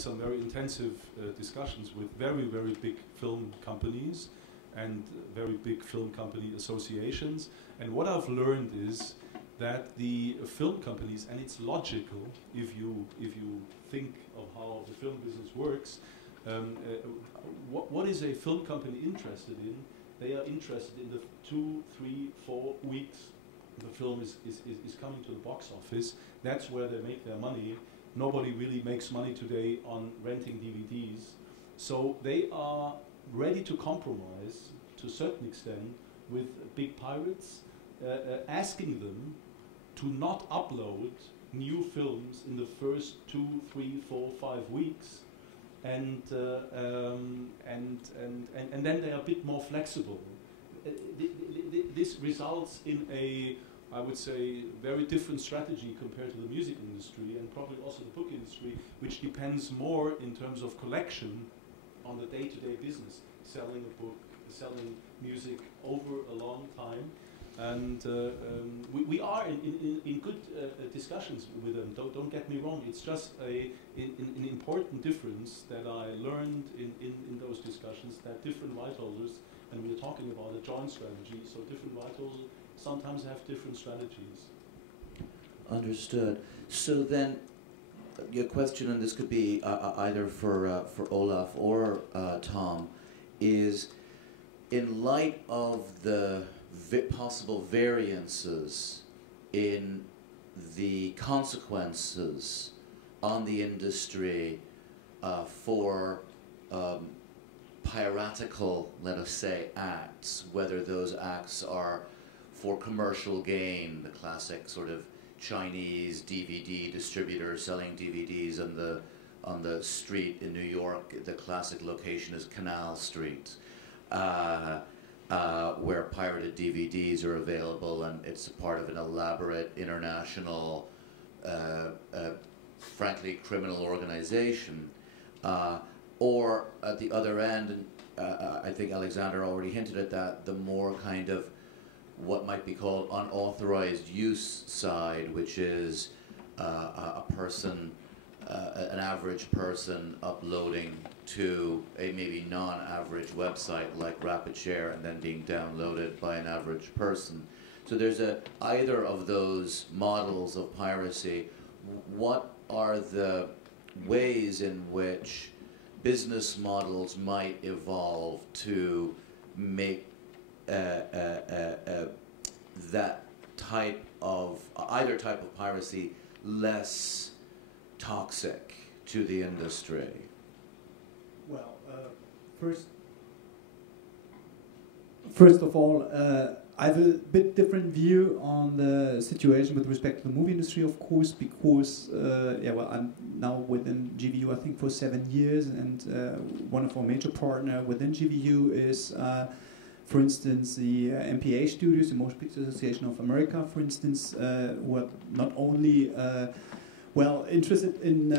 some very intensive discussions with very, very big film companies and very big film company associations. And what I've learned is that the film companies, and it's logical if you think of how the film business works, what is a film company interested in? They are interested in the 2, 3, 4 weeks the film is coming to the box office. That's where they make their money. Nobody really makes money today on renting DVDs. So they are ready to compromise to a certain extent with big pirates, asking them to not upload new films in the first 2, 3, 4, 5 weeks, and then they are a bit more flexible. This results in a, I would say, very different strategy compared to the music industry and probably also the book industry, which depends more in terms of collection on the day-to-day business, selling a book, selling music over a long time. And we are in good discussions with them. Don't get me wrong. It's just an important difference that I learned in those discussions, that different right holders, and we're talking about a joint strategy, so different right holders sometimes have different strategies. Understood. So then, your question, and this could be either for Olaf or Tom, is in light of the possible variances in the consequences on the industry for piratical, let us say, acts, whether those acts are for commercial gain, the classic sort of Chinese DVD distributor selling DVDs on the street in New York. The classic location is Canal Street, where pirated DVDs are available, and it's a part of an elaborate international, frankly, criminal organization. Or at the other end, and I think Alexander already hinted at that, the more kind of what might be called unauthorized use side, which is a person, an average person uploading to a maybe non-average website like RapidShare and then being downloaded by an average person. So there's either of those models of piracy. What are the ways in which business models might evolve to make that type of, either type of piracy less toxic to the industry? Well, first of all, I have a bit different view on the situation with respect to the movie industry, of course, because yeah, well, I'm now within GVU, I think, for 7 years, and one of our major partner within GVU is, for instance, the MPA Studios, the Motion Picture Association of America, for instance, who are not only well interested in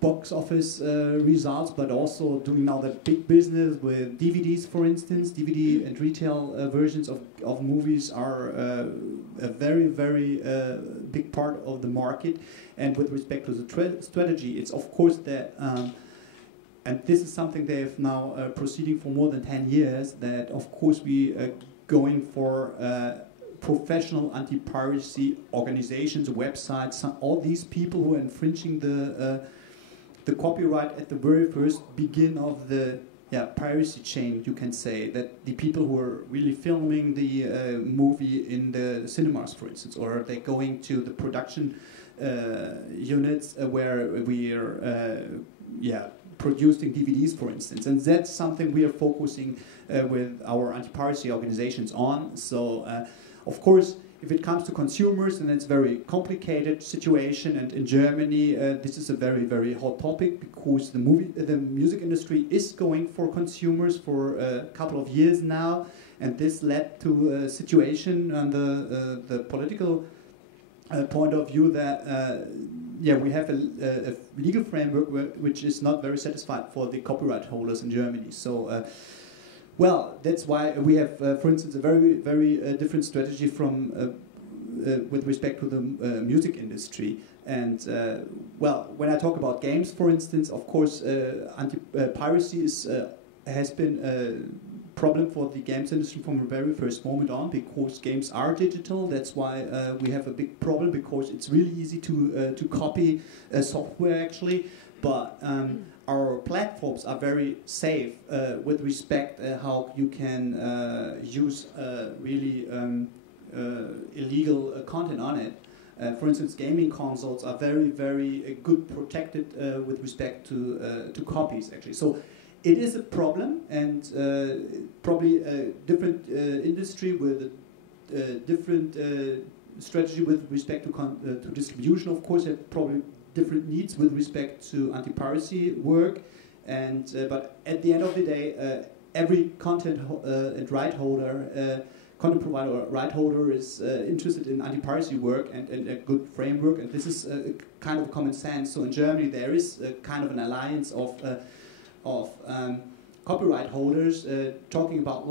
box office results, but also doing now the big business with DVDs, for instance. DVD and retail versions of movies are a very, very big part of the market. And with respect to the strategy, it's of course that, and this is something they have now proceeding for more than 10 years, that of course we are going for professional anti-piracy organizations, websites, all these people who are infringing the copyright at the very first begin of the piracy chain, you can say, that the people who are really filming the movie in the cinemas, for instance, or they're going to the production units where we are producing DVDs, for instance, and that's something we are focusing with our anti-piracy organizations on. So of course, if it comes to consumers, then it's a very complicated situation, and in Germany this is a very, very hot topic, because the music industry is going for consumers for a couple of years now, and this led to a situation on the political point of view that we have a legal framework which is not very satisfied for the copyright holders in Germany. So well, that's why we have, for instance, a very, very different strategy from with respect to the music industry. And well, when I talk about games, for instance, of course, anti-piracy has been a problem for the games industry from the very first moment on, because games are digital. That's why we have a big problem, because it's really easy to copy software actually. But our platforms are very safe with respect how you can use really illegal content on it. For instance, gaming consoles are very, very good protected with respect to copies, actually. So it is a problem, and probably a different industry with a different strategy with respect to distribution, of course, have probably different needs with respect to anti-piracy work. And but at the end of the day, every content and right holder, content provider or right holder is interested in anti-piracy work and a good framework, and this is kind of common sense. So in Germany there is a kind of an alliance of copyright holders talking about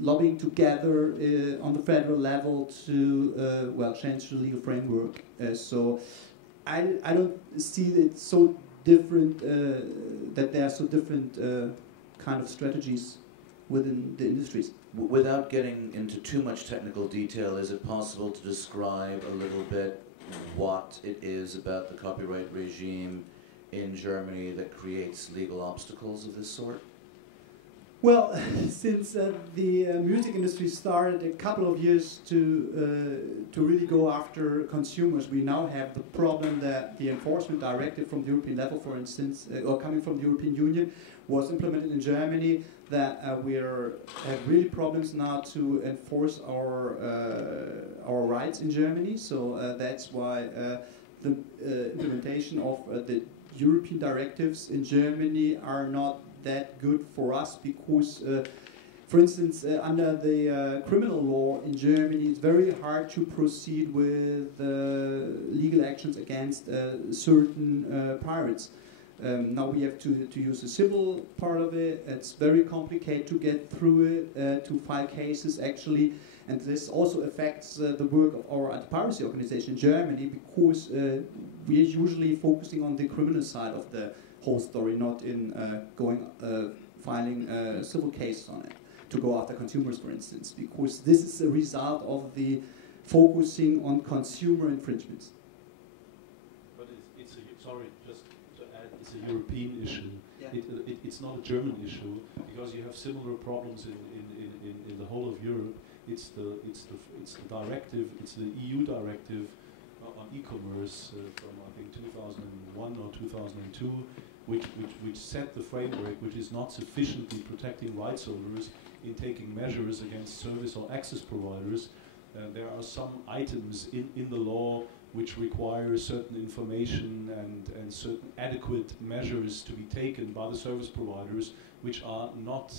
lobbying together on the federal level to well, change the legal framework. So I don't see it so different, that there are so different kind of strategies within the industries. Without getting into too much technical detail, is it possible to describe a little bit what it is about the copyright regime in Germany that creates legal obstacles of this sort? Well, since the music industry started a couple of years to really go after consumers, we now have the problem that the enforcement directive from the European level, for instance, or coming from the European Union, was implemented in Germany. That we have really problems now to enforce our rights in Germany. So that's why the implementation of the European directives in Germany are not that good for us, because for instance, under the criminal law in Germany, it's very hard to proceed with legal actions against certain pirates. Now we have to use the civil part of it. It's very complicated to get through it, to file cases actually, and this also affects the work of our anti-piracy organization in Germany, because we are usually focusing on the criminal side of the whole story, not in filing civil cases on it to go after consumers, for instance, because this is a result of the focusing on consumer infringements. But sorry, just to add, it's a European issue. Yeah. It's not a German issue, because you have similar problems in the whole of Europe. It's the directive, it's the EU directive on e-commerce from I think 2001 or 2002, which set the framework, which is not sufficiently protecting rights holders in taking measures against service or access providers. There are some items in the law which require certain information and certain adequate measures to be taken by the service providers, which are not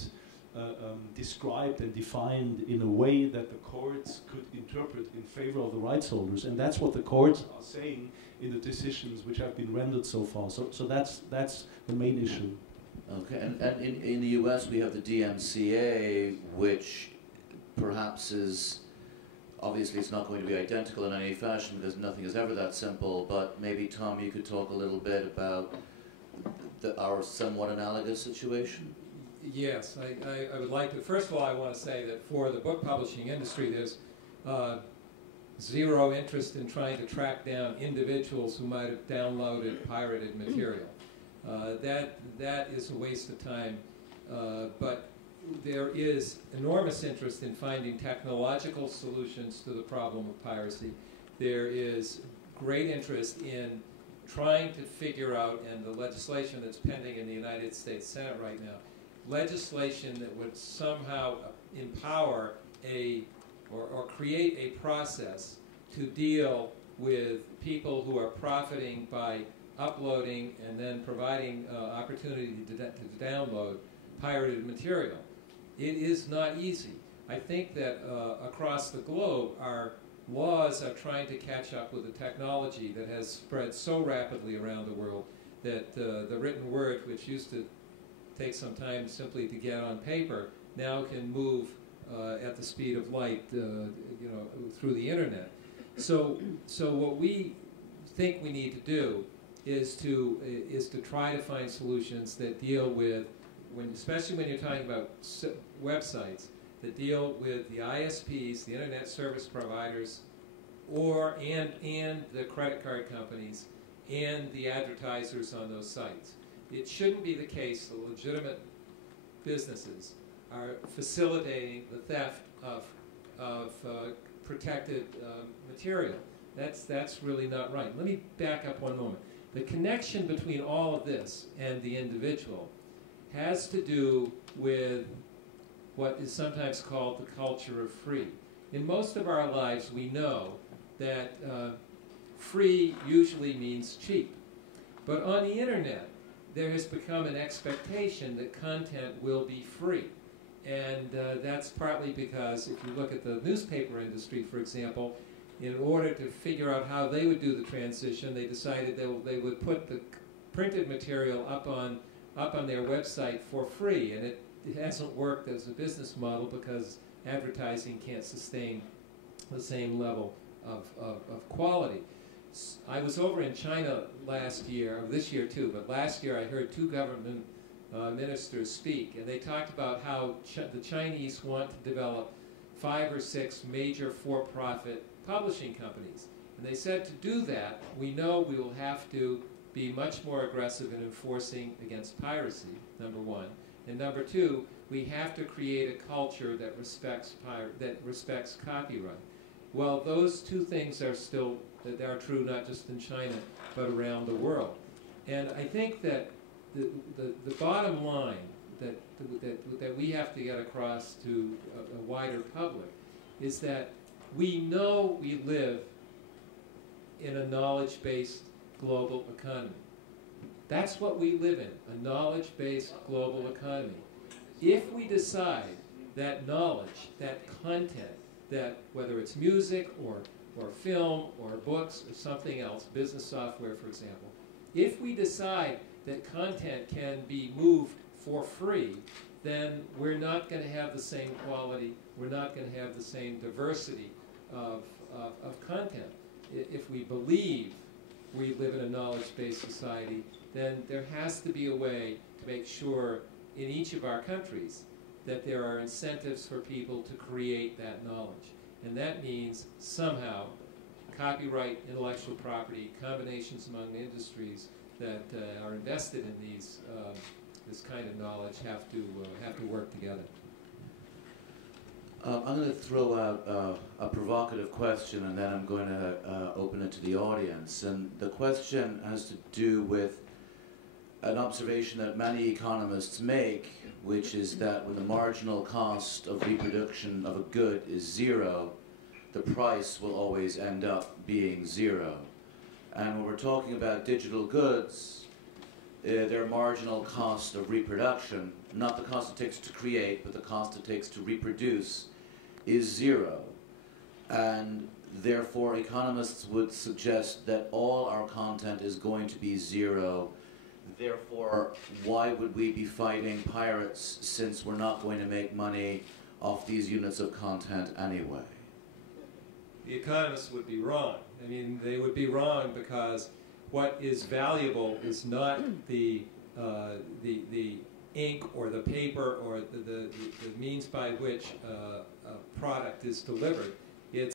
described and defined in a way that the courts could interpret in favor of the rights holders, and that's what the courts are saying in the decisions which have been rendered so far. So that's the main issue. Okay, and in the US we have the DMCA, which perhaps is, obviously it's not going to be identical in any fashion because nothing is ever that simple, but maybe Tom, you could talk a little bit about our somewhat analogous situation? Yes, I would like to. First of all, I want to say that for the book publishing industry, there's zero interest in trying to track down individuals who might have downloaded pirated material. That is a waste of time, but there is enormous interest in finding technological solutions to the problem of piracy. There is great interest in trying to figure out, and the legislation that's pending in the United States Senate right now, legislation that would somehow empower or create a process to deal with people who are profiting by uploading and then providing opportunity to download pirated material. It is not easy. I think that across the globe, our laws are trying to catch up with the technology that has spread so rapidly around the world that the written word, which used to take some time simply to get on paper, now can move at the speed of light, through the internet. So what we think we need to do is to try to find solutions that deal with, especially when you're talking about websites, that deal with the ISPs, the internet service providers, and the credit card companies and the advertisers on those sites. It shouldn't be the case that legitimate businesses are facilitating the theft of protected material. That's really not right. Let me back up one moment. The connection between all of this and the individual has to do with what is sometimes called the culture of free. In most of our lives, we know that free usually means cheap. But on the internet, there has become an expectation that content will be free. And that's partly because if you look at the newspaper industry, for example, in order to figure out how they would do the transition, they decided they would put the printed material up on their website for free. And it hasn't worked as a business model because advertising can't sustain the same level of quality. I was over in China last year, or this year too, but last year I heard two government ministers speak, and they talked about how the Chinese want to develop 5 or 6 major for-profit publishing companies. And they said to do that, we know we will have to be much more aggressive in enforcing against piracy, number one. And number two, we have to create a culture that respects copyright. Well, those two things are still, that are true not just in China, but around the world. And I think that the bottom line that we have to get across to a wider public is that we know we live in a knowledge-based global economy. That's what we live in, a knowledge-based global economy. If we decide that knowledge, that content, that whether it's music or film or books or something else, business software for example, if we decide that content can be moved for free, then we're not going to have the same quality, we're not going to have the same diversity of content. If we believe we live in a knowledge-based society, then there has to be a way to make sure in each of our countries that there are incentives for people to create that knowledge. And that means somehow copyright, intellectual property, combinations among industries that are invested in these, this kind of knowledge have to work together. I'm going to throw out a provocative question, and then I'm going to open it to the audience. And the question has to do with an observation that many economists make, which is that when the marginal cost of reproduction of a good is 0, the price will always end up being 0. And when we're talking about digital goods, their marginal cost of reproduction, not the cost it takes to create, but the cost it takes to reproduce, is 0. And therefore, economists would suggest that all our content is going to be 0. Therefore, why would we be fighting pirates since we're not going to make money off these units of content anyway? The economists would be wrong. I mean, they would be wrong because what is valuable is not the ink or the paper or the means by which a product is delivered. It's